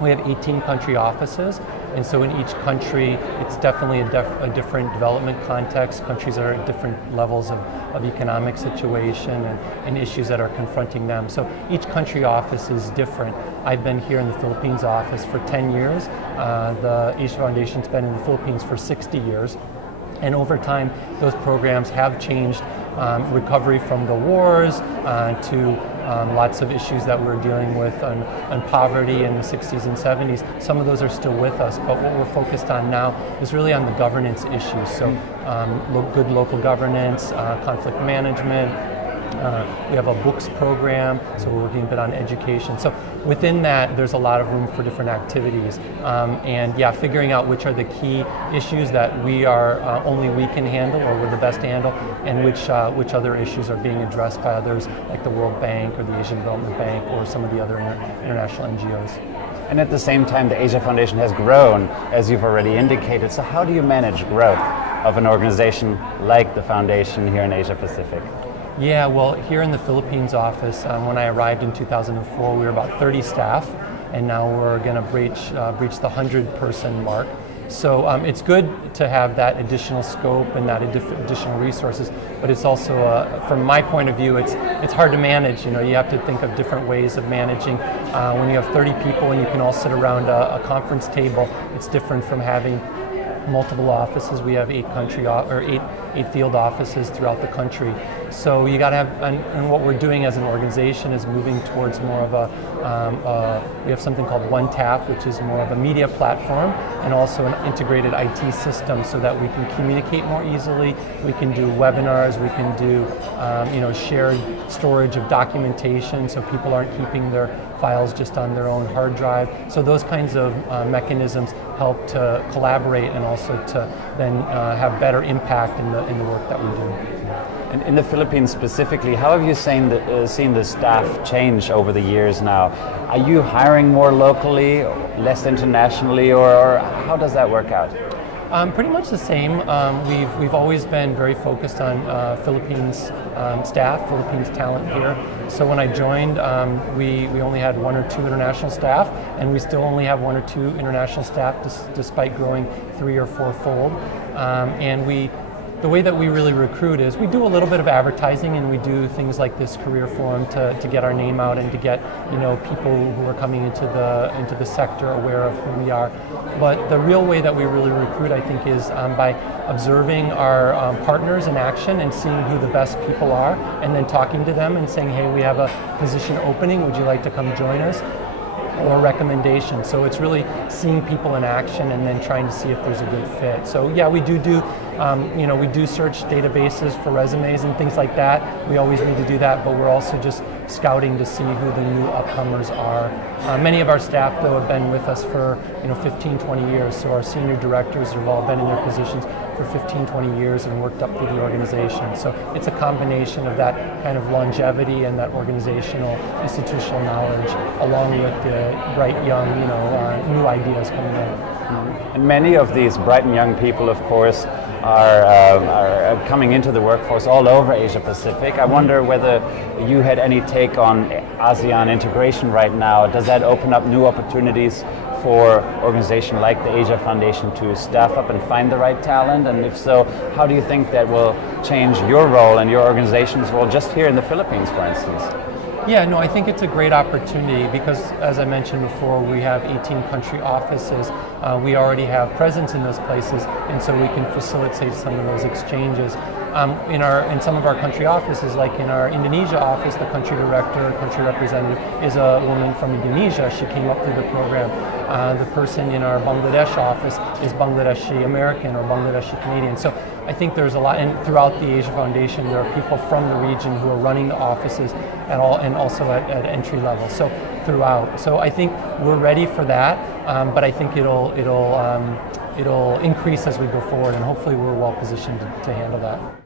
We have 18 country offices, and so in each country, it's definitely a different development context. Countries are at different levels of economic situation and issues that are confronting them. So each country office is different. I've been here in the Philippines office for 10 years. The Asia Foundation's been in the Philippines for 60 years. And over time, those programs have changed. Recovery from the wars to lots of issues that we're dealing with on poverty in the 60s and 70s. Some of those are still with us, but what we're focused on now is really on the governance issues. So good local governance, conflict management. We have a books program, so we're working a bit on education. So within that, there's a lot of room for different activities. And yeah, figuring out which are the key issues that only we can handle, or we're the best to handle, and which other issues are being addressed by others, like the World Bank or the Asian Development Bank or some of the other international NGOs. And at the same time, the Asia Foundation has grown, as you've already indicated. So how do you manage growth of an organization like the Foundation here in Asia Pacific? Yeah, well, here in the Philippines office, when I arrived in 2004, we were about 30 staff, and now we're going to breach the 100-person mark. So it's good to have that additional scope and that additional resources, but it's also, from my point of view, it's hard to manage. You know, you have to think of different ways of managing. When you have 30 people and you can all sit around a conference table, it's different from having multiple offices. We have 8 field offices throughout the country. So you got to have, and what we're doing as an organization is moving towards more of we have something called One Tap, which is more of a media platform and also an integrated IT system, so that we can communicate more easily. We can do webinars. We can do shared storage of documentation, so people aren't keeping their files just on their own hard drive. So those kinds of mechanisms help to collaborate and also to then have better impact in the work that we do. And in the Philippines specifically, how have you seen the staff change over the years now? Are you hiring more locally, less internationally, or how does that work out? Pretty much the same. We've always been very focused on Philippines staff, Philippines talent here. So when I joined, we only had 1 or 2 international staff, and we still only have 1 or 2 international staff despite growing 3 or 4-fold. The way that we really recruit is we do a little bit of advertising, and we do things like this career forum to get our name out and to get people who are coming into the sector aware of who we are. But the real way that we really recruit, I think, is by observing our partners in action and seeing who the best people are, and then talking to them and saying, hey, we have a position opening, would you like to come join us? Or recommendation. So it's really seeing people in action and then trying to see if there's a good fit. So yeah, we do search databases for resumes and things like that. We always need to do that, but we're also just scouting to see who the new upcomers are. Many of our staff, though, have been with us for 15, 20 years. So our senior directors have all been in their positions for 15, 20 years and worked up through the organization. So it's a combination of that kind of longevity and that organizational, institutional knowledge, along with the bright young, new ideas coming in. And many of these bright and young people, of course, are coming into the workforce all over Asia Pacific. I wonder whether you had any take on ASEAN integration right now. Does that open up new opportunities for organizations like the Asia Foundation to staff up and find the right talent? And if so, how do you think that will change your role and your organization's role just here in the Philippines, for instance? Yeah, no, I think it's a great opportunity because, as I mentioned before, we have 18 country offices. We already have presence in those places, and so we can facilitate some of those exchanges. In some of our country offices, like in our Indonesia office, the country director, country representative is a woman from Indonesia. She came up through the program. The person in our Bangladesh office is Bangladeshi American or Bangladeshi Canadian. So I think there's a lot, and throughout the Asia Foundation, there are people from the region who are running the offices and also at entry level. So throughout. So I think we're ready for that, but I think it'll increase as we go forward, and hopefully we're well positioned to handle that.